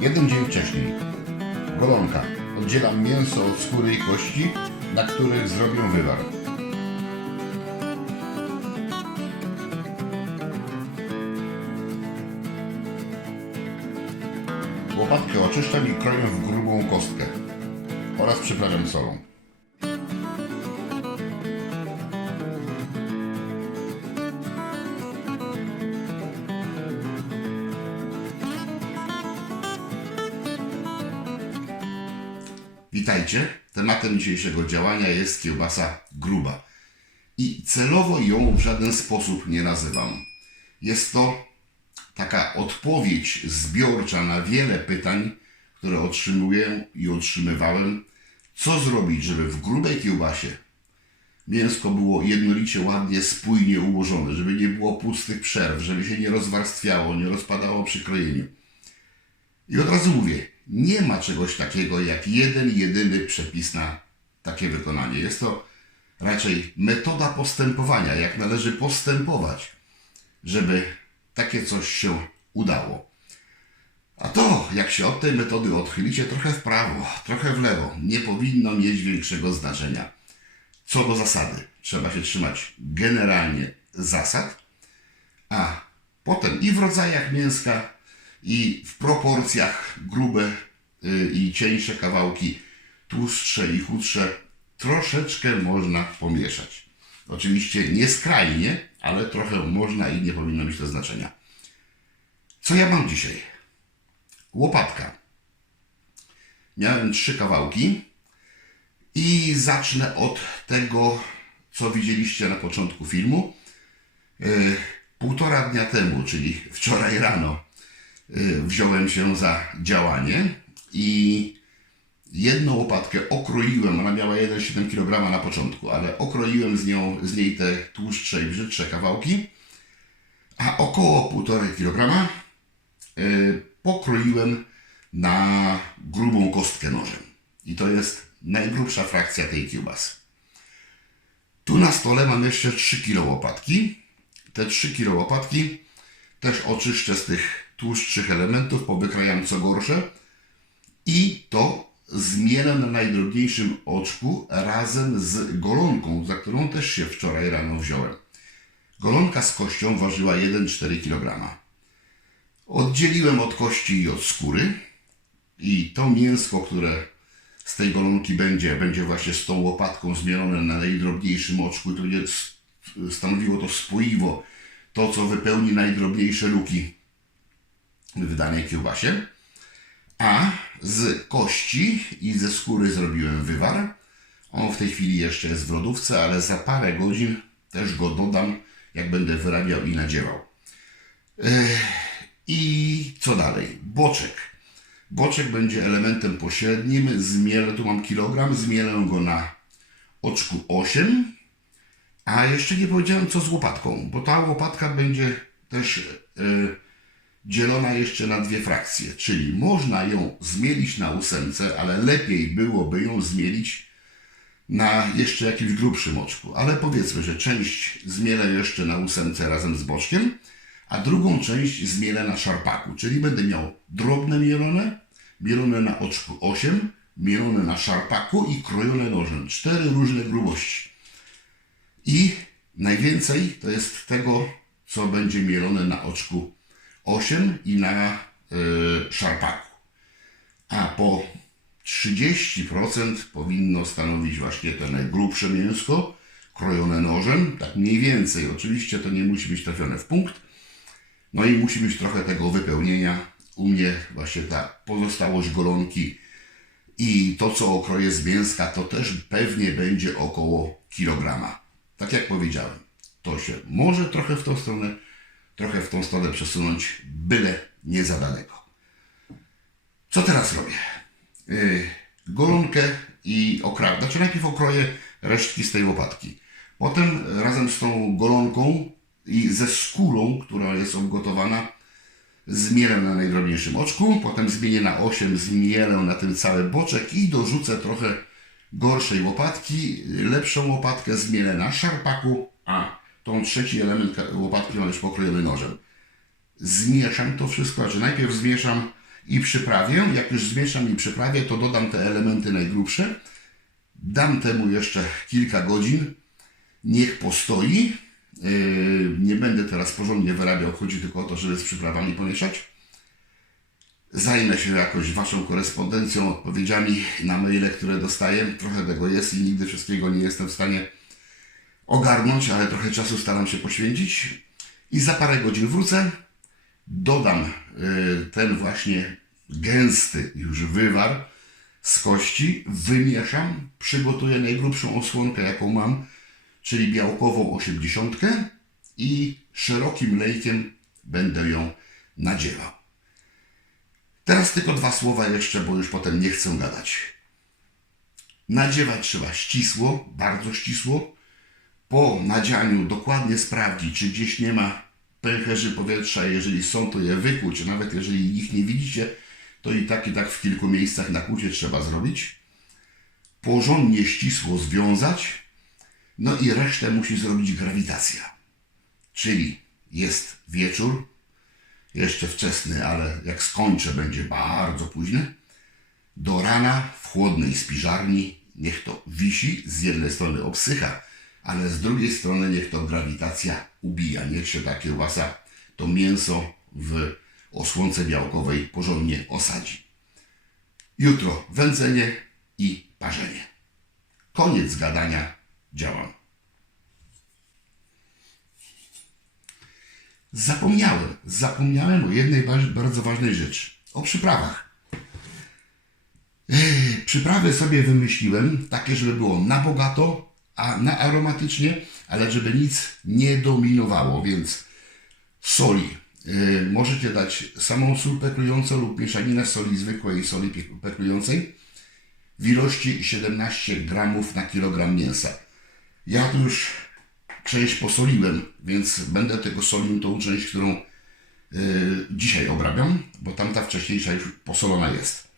Jeden dzień wcześniej. Golonka. Oddzielam mięso od skóry i kości, na których zrobię wywar. Łopatkę oczyszczam i kroję w grubą kostkę oraz przyprawiam solą. Witajcie. Tematem dzisiejszego działania jest kiełbasa gruba. I celowo ją w żaden sposób nie nazywam. Jest to taka odpowiedź zbiorcza na wiele pytań, które otrzymuję i otrzymywałem. Co zrobić, żeby w grubej kiełbasie mięsko było jednolicie, ładnie, spójnie ułożone, żeby nie było pustych przerw, żeby się nie rozwarstwiało, nie rozpadało przy krojeniu. I od razu mówię, nie ma czegoś takiego jak jeden, jedyny przepis na takie wykonanie. Jest to raczej metoda postępowania, jak należy postępować, żeby takie coś się udało. A to, jak się od tej metody odchylicie trochę w prawo, trochę w lewo, nie powinno mieć większego znaczenia. Co do zasady, trzeba się trzymać generalnie zasad, a potem i w rodzajach mięska, i w proporcjach grube y, i cieńsze kawałki, tłustsze i chudsze, troszeczkę można pomieszać. Oczywiście nie skrajnie, ale trochę można i nie powinno mieć to znaczenia. Co ja mam dzisiaj? Łopatka. Miałem trzy kawałki i zacznę od tego, co widzieliście na początku filmu. Yy, półtora dnia temu, czyli wczoraj rano, wziąłem się za działanie i jedną łopatkę okroiłem, ona miała 1,7 kg na początku, ale okroiłem z, nią, z niej te tłustsze i brzydsze kawałki, a około 1,5 kg yy, pokroiłem na grubą kostkę nożem. I to jest najgrubsza frakcja tej kiełbasy. Tu na stole mam jeszcze 3 kg łopatki. Te 3 kg łopatki też oczyszczę z tych tłuszczych elementów, powykrajam co gorsze i to zmielę na najdrobniejszym oczku razem z golonką, za którą też się wczoraj rano wziąłem. Golonka z kością ważyła 1,4 kg. Oddzieliłem od kości i od skóry i to mięsko, które z tej golonki będzie, będzie właśnie z tą łopatką zmielone na najdrobniejszym oczku. To będzie stanowiło to spoiwo, to co wypełni najdrobniejsze luki w danej kiełbasie. A z kości i ze skóry zrobiłem wywar. On w tej chwili jeszcze jest w lodówce, ale za parę godzin też go dodam, jak będę wyrabiał i nadziewał. I co dalej? Boczek. Boczek będzie elementem pośrednim. Zmielę, tu mam kilogram, zmielę go na oczku 8. A jeszcze nie powiedziałem co z łopatką, bo ta łopatka będzie też e, dzielona jeszcze na dwie frakcje. Czyli można ją zmielić na ósemce, ale lepiej byłoby ją zmielić na jeszcze jakimś grubszym oczku. Ale powiedzmy, że część zmielę jeszcze na ósemce razem z boczkiem, a drugą część zmielę na szarpaku. Czyli będę miał drobne mielone, mielone na oczku 8, mielone na szarpaku i krojone nożem. Cztery różne grubości. I najwięcej to jest tego, co będzie mielone na oczku 8 i na y, szarpaku. A po 30% powinno stanowić właśnie to najgrubsze mięsko, krojone nożem, tak mniej więcej. Oczywiście to nie musi być trafione w punkt. No i musi być trochę tego wypełnienia. U mnie właśnie ta pozostałość golonki i to, co okroję z mięska, to też pewnie będzie około kilograma. Tak jak powiedziałem, to się może trochę w tą stronę, trochę w tą stronę przesunąć, byle nie za daleko. Co teraz robię? Yy, golonkę i okrawę. Znaczy najpierw okroję resztki z tej łopatki. Potem razem z tą golonką i ze skórą, która jest obgotowana, zmielę na najdrobniejszym oczku, potem zmienię na 8, zmielę na ten cały boczek i dorzucę trochę gorszej łopatki, lepszą łopatkę zmielę na szarpaku, a tą trzeci element łopatki mam już pokrojony nożem. Zmieszam to wszystko, znaczy najpierw zmieszam i przyprawię. Jak już zmieszam i przyprawię, to dodam te elementy najgrubsze. Dam temu jeszcze kilka godzin. Niech postoi. Yy, Nie będę teraz porządnie wyrabiał, chodzi tylko o to, żeby z przyprawami pomieszać. Zajmę się jakoś Waszą korespondencją, odpowiedziami na maile, które dostaję. Trochę tego jest i nigdy wszystkiego nie jestem w stanie ogarnąć, ale trochę czasu staram się poświęcić. I za parę godzin wrócę. Dodam y, ten właśnie gęsty już wywar z kości, wymieszam, przygotuję najgrubszą osłonkę, jaką mam, czyli białkową 80 i szerokim lejkiem będę ją nadziewał. Teraz tylko dwa słowa jeszcze, bo już potem nie chcę gadać. Nadziewać trzeba ścisło, bardzo ścisło. Po nadzianiu dokładnie sprawdzić, czy gdzieś nie ma pęcherzy powietrza. Jeżeli są, to je wykuć. Nawet jeżeli ich nie widzicie, to i tak i tak w kilku miejscach na kucie trzeba zrobić. Porządnie ścisło związać. No i resztę musi zrobić grawitacja. Czyli jest wieczór, jeszcze wczesny, ale jak skończę, będzie bardzo późny. Do rana w chłodnej spiżarni niech to wisi, z jednej strony obsycha, ale z drugiej strony niech to grawitacja ubija. Niech się ta kiełbasa, to mięso w osłonce białkowej porządnie osadzi. Jutro wędzenie i parzenie. Koniec gadania, działam. Zapomniałem, zapomniałem o jednej bardzo ważnej rzeczy. O przyprawach. Przyprawy sobie wymyśliłem, takie, żeby było na bogato, a na aromatycznie, ale żeby nic nie dominowało, więc soli. Yy, możecie dać samą sól peklującą lub mieszaninę soli zwykłej i soli peklującej w ilości 17 gramów na kilogram mięsa. Ja tu już część posoliłem, więc będę tego solił tą część, którą y, dzisiaj obrabiam, bo tamta wcześniejsza już posolona jest.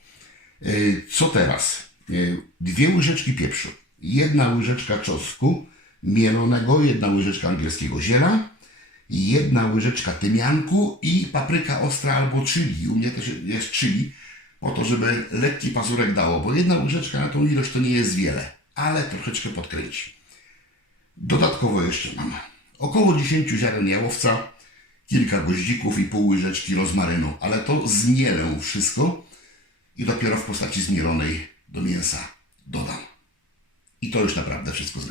Y, co teraz? Y, dwie łyżeczki pieprzu, jedna łyżeczka czosnku mielonego, jedna łyżeczka angielskiego ziela, jedna łyżeczka tymianku i papryka ostra albo chili. U mnie też jest chili, po to, żeby lekki pazurek dało, bo jedna łyżeczka na tą ilość to nie jest wiele, ale troszeczkę podkręci. Dodatkowo jeszcze mam około 10 ziaren jałowca, kilka goździków i pół łyżeczki rozmarynu, ale to zmielę wszystko i dopiero w postaci zmielonej do mięsa dodam. I to już naprawdę wszystko z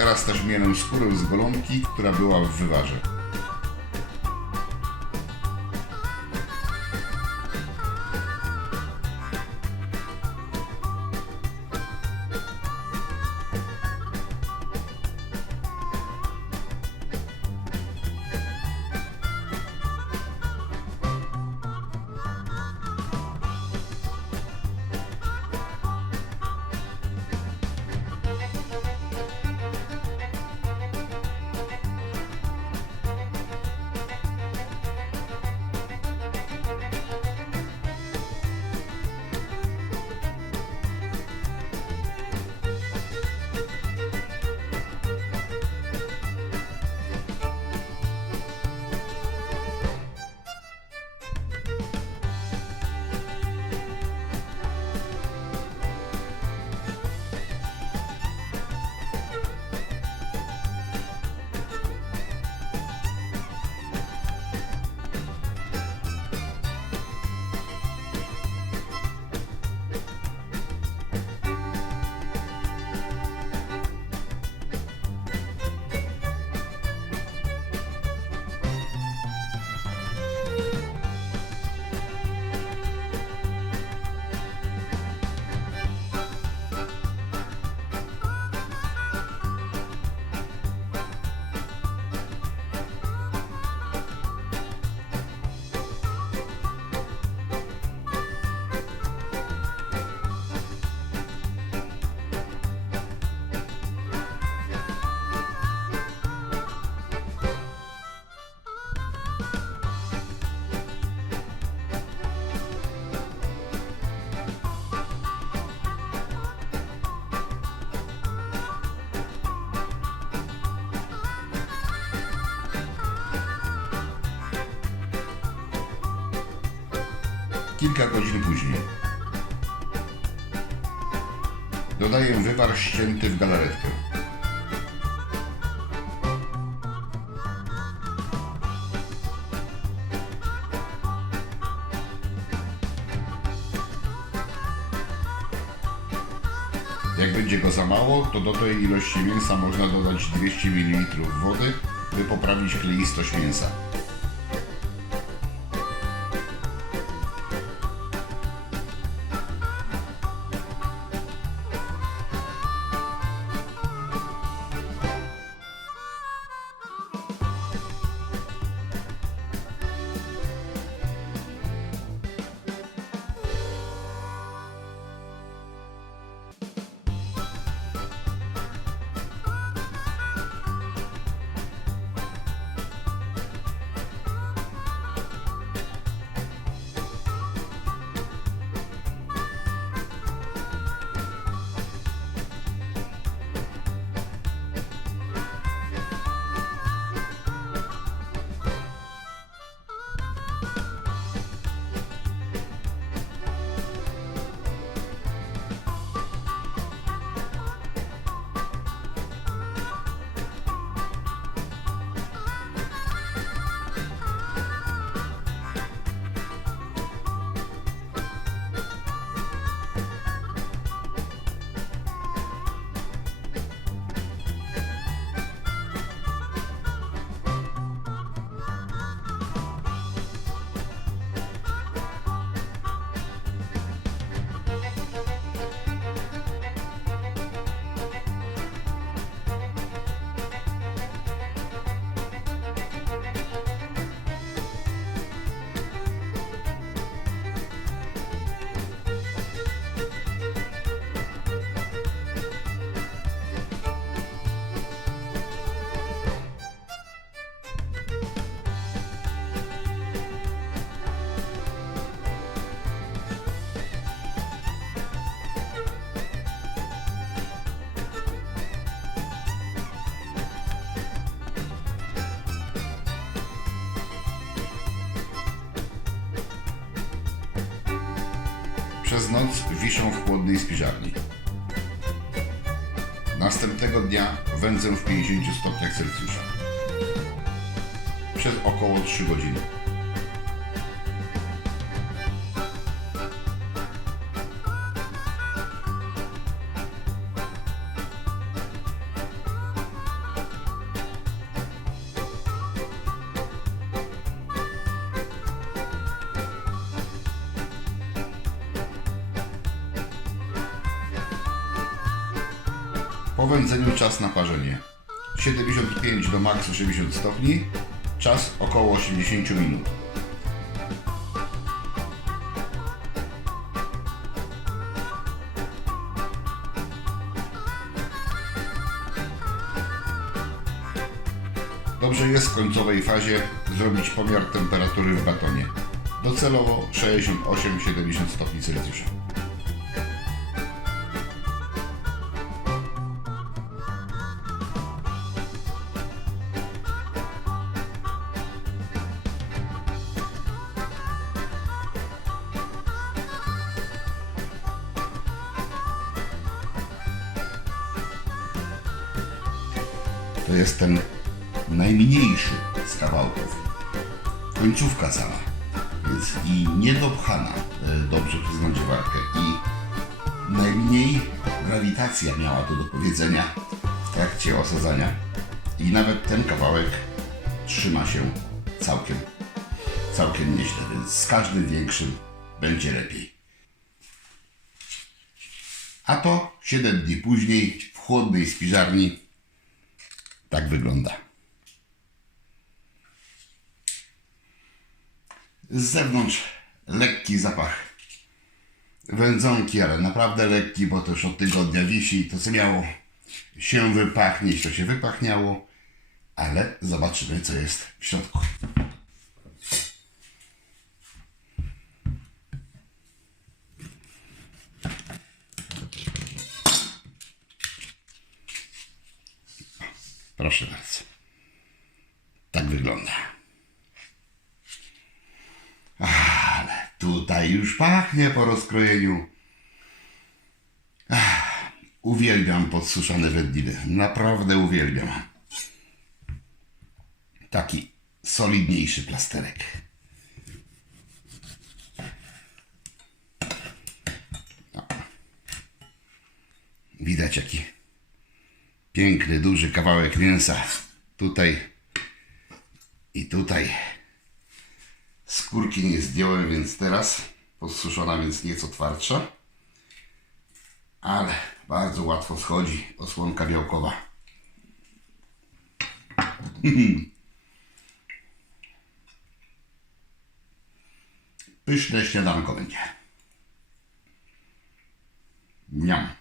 Teraz też mielę skórę z golonki, która była w wywarze. Kilka godzin później. Dodaję wywar ścięty w galaretkę. Jak będzie go za mało, to do tej ilości mięsa można dodać 200 ml wody, by poprawić kleistość mięsa. Noc wiszą w chłodnej spiżarni. Następnego dnia wędzę w 50 stopniach Celsjusza. Przez około 3 godziny. Na parzenie. 75 do maks 80 stopni. Czas około 80 minut. Dobrze jest w końcowej fazie zrobić pomiar temperatury w batonie. Docelowo 68-70 stopni Celsjusza. To jest ten najmniejszy z kawałków. Końcówka sama. Więc i niedopchana, e, dobrze przyznam dziewarkę. I najmniej grawitacja miała to do powiedzenia w trakcie osadzania. I nawet ten kawałek trzyma się całkiem, całkiem nieźle, więc z każdym większym będzie lepiej. A to 7 dni później w chłodnej spiżarni tak wygląda. Z zewnątrz lekki zapach wędzonki, ale naprawdę lekki, bo to już od tygodnia wisi. To co miało się wypachnieć, to się wypachniało, ale zobaczymy co jest w środku. Proszę bardzo. Tak wygląda. Ale tutaj już pachnie po rozkrojeniu. Ach, uwielbiam podsuszone wędliny. Naprawdę uwielbiam. Taki solidniejszy plasterek. No. Widać jaki piękny, duży kawałek mięsa. Tutaj i tutaj. Skórki nie zdjąłem, więc teraz podsuszona, więc nieco twardsza. Ale bardzo łatwo schodzi osłonka białkowa. Pyszne śniadanko będzie. Miam.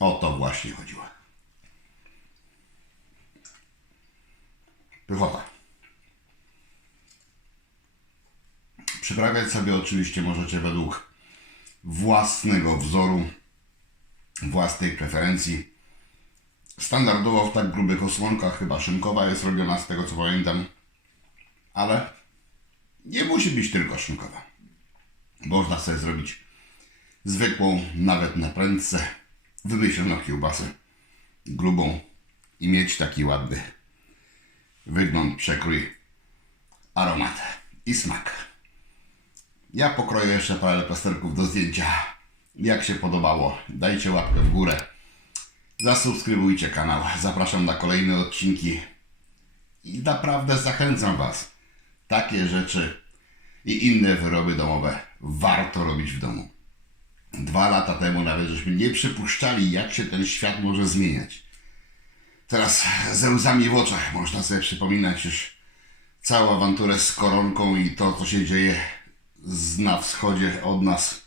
O to właśnie chodziło. Pychota. Przyprawiać sobie oczywiście możecie według własnego wzoru, własnej preferencji. Standardowo w tak grubych osłonkach chyba szynkowa jest robiona z tego co pamiętam, ale nie musi być tylko szynkowa. Można sobie zrobić zwykłą, nawet na prędce, wymyśloną kiełbasę grubą i mieć taki ładny wygląd, przekrój, aromat i smak. Ja pokroję jeszcze parę plasterków do zdjęcia. Jak się podobało, dajcie łapkę w górę. Zasubskrybujcie kanał. Zapraszam na kolejne odcinki. I naprawdę zachęcam Was. Takie rzeczy i inne wyroby domowe warto robić w domu. Dwa lata temu nawet żeśmy nie przypuszczali, jak się ten świat może zmieniać. Teraz ze łzami w oczach można sobie przypominać już całą awanturę z koronką i to, co się dzieje z, na wschodzie od nas.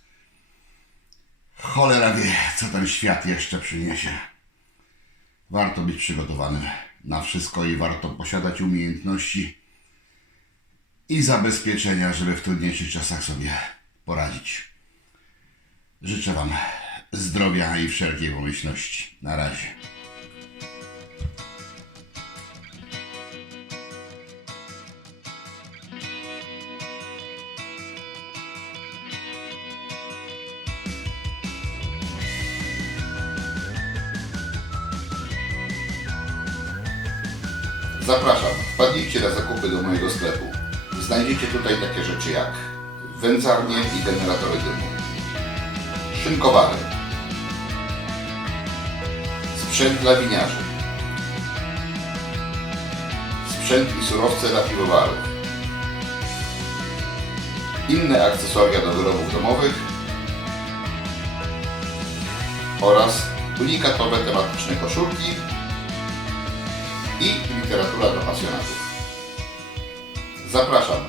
Cholera wie, co ten świat jeszcze przyniesie. Warto być przygotowanym na wszystko i warto posiadać umiejętności i zabezpieczenia, żeby w trudniejszych czasach sobie poradzić. Życzę Wam zdrowia i wszelkiej pomyślności. Na razie. Zapraszam, wpadnijcie na zakupy do mojego sklepu. Znajdziecie tutaj takie rzeczy jak wędzarnie i generatory dymu, szynkowary, sprzęt dla winiarzy, sprzęt i surowce dla piwowarów, inne akcesoria do wyrobów domowych oraz unikatowe tematyczne koszulki i literatura dla pasjonatów. Zapraszam